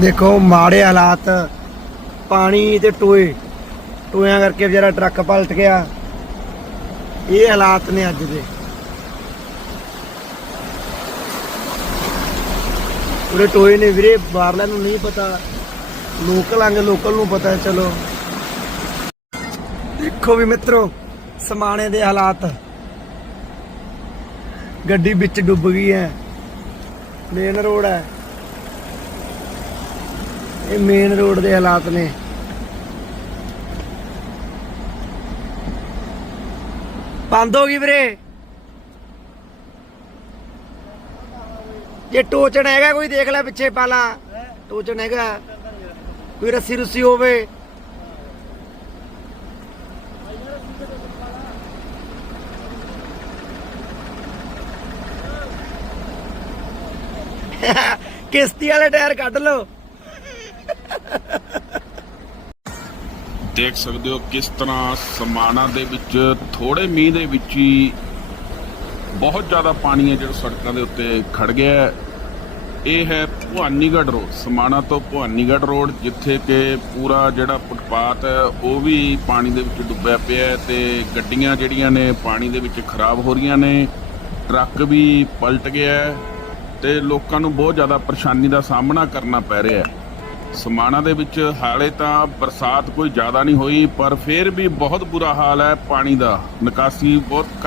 ਦੇਖੋ ਮਾੜੇ ਹਾਲਾਤ, ਪਾਣੀ ਤੇ ਟੋਏ। ਟੋਇਆਂ ਕਰਕੇ ਵਿਚਾਰਾ ਟਰੱਕ ਪਲਟ ਗਿਆ। ਇਹ ਹਾਲਾਤ ਨੇ ਅੱਜ ਦੇ। ਉਹਦੇ ਟੋਏ ਨੇ ਵੀਰੇ, ਬਾਹਰਲਿਆਂ ਨੂੰ ਨਹੀਂ ਪਤਾ। ਲੋਕਲ ਆਂਗੇ, ਲੋਕਲ ਨੂੰ ਪਤਾ, ਚਲੋ। ਦੇਖੋ ਵੀ ਮਿੱਤਰੋ, ਸਮਾਣੇ ਦੇ ਹਾਲਾਤ। ਗੱਡੀ ਵਿੱਚ ਡੁੱਬ ਗਈ ਹੈ। ਮੇਨ ਰੋਡ ਹੈ। ਇਹ ਮੇਨ ਰੋਡ ਦੇ ਹਾਲਾਤ ਨੇ। ਬੰਦ ਹੋ ਗਈ ਵੀਰੇ। ਜੇ ਟੋਚਣ ਹੈਗਾ, ਕੋਈ ਦੇਖ ਲੈ ਪਿੱਛੇ ਪਾਲਾ। ਟੋਚਣ ਹੈਗਾ। ਕੋਈ ਰੱਸੀ ਰੁੱਸੀ ਹੋਵੇ। ਕਿਸ਼ਤੀ ਵਾਲੇ ਟਾਇਰ ਕੱਢ ਲਓ। ਦੇਖ ਸਕਦੇ ਹੋ ਕਿਸ ਤਰ੍ਹਾਂ ਸਮਾਣਾ ਦੇ ਵਿੱਚ ਥੋੜੇ ਮੀਂਹ ਦੇ ਵਿੱਚ ਹੀ ਬਹੁਤ ਜ਼ਿਆਦਾ ਪਾਣੀ ਹੈ ਜਿਹੜਾ ਸੜਕਾਂ ਦੇ ਉੱਤੇ ਖੜ ਗਿਆ ਇਹ ਹੈ ਭਵਾਨੀਗੜ੍ਹ ਰੋਡ, ਸਮਾਣਾ ਤੋਂ ਭਵਾਨੀਗੜ੍ਹ ਰੋਡ, ਜਿੱਥੇ ਕਿ ਪੂਰਾ ਜਿਹੜਾ ਫੁੱਟਪਾਥ ਹੈ, ਉਹ ਵੀ ਪਾਣੀ ਦੇ ਵਿੱਚ ਡੁੱਬਿਆ ਪਿਆ ਹੈ ਤੇ ਗੱਡੀਆਂ ਜਿਹੜੀਆਂ ਨੇ ਪਾਣੀ ਦੇ ਵਿੱਚ ਖਰਾਬ ਹੋ ਰਹੀਆਂ ਨੇ। ਟਰੱਕ ਵੀ ਪਲਟ ਗਿਆ ਹੈ ਤੇ ਲੋਕਾਂ ਨੂੰ ਬਹੁਤ ਜ਼ਿਆਦਾ ਪਰੇਸ਼ਾਨੀ ਦਾ ਸਾਹਮਣਾ ਕਰਨਾ ਪੈ ਰਿਹਾ ਹੈ। ਸਮਾਣਾ ਦੇ ਵਿੱਚ ਹਾਲੇ ਤਾਂ ਬਰਸਾਤ ਕੋਈ ਜ਼ਿਆਦਾ ਨਹੀਂ ਹੋਈ, ਪਰ ਫਿਰ ਵੀ ਬਹੁਤ ਬੁਰਾ ਹਾਲ ਹੈ, ਪਾਣੀ ਦਾ ਨਿਕਾਸੀ ਬਹੁਤ ਘੱਟ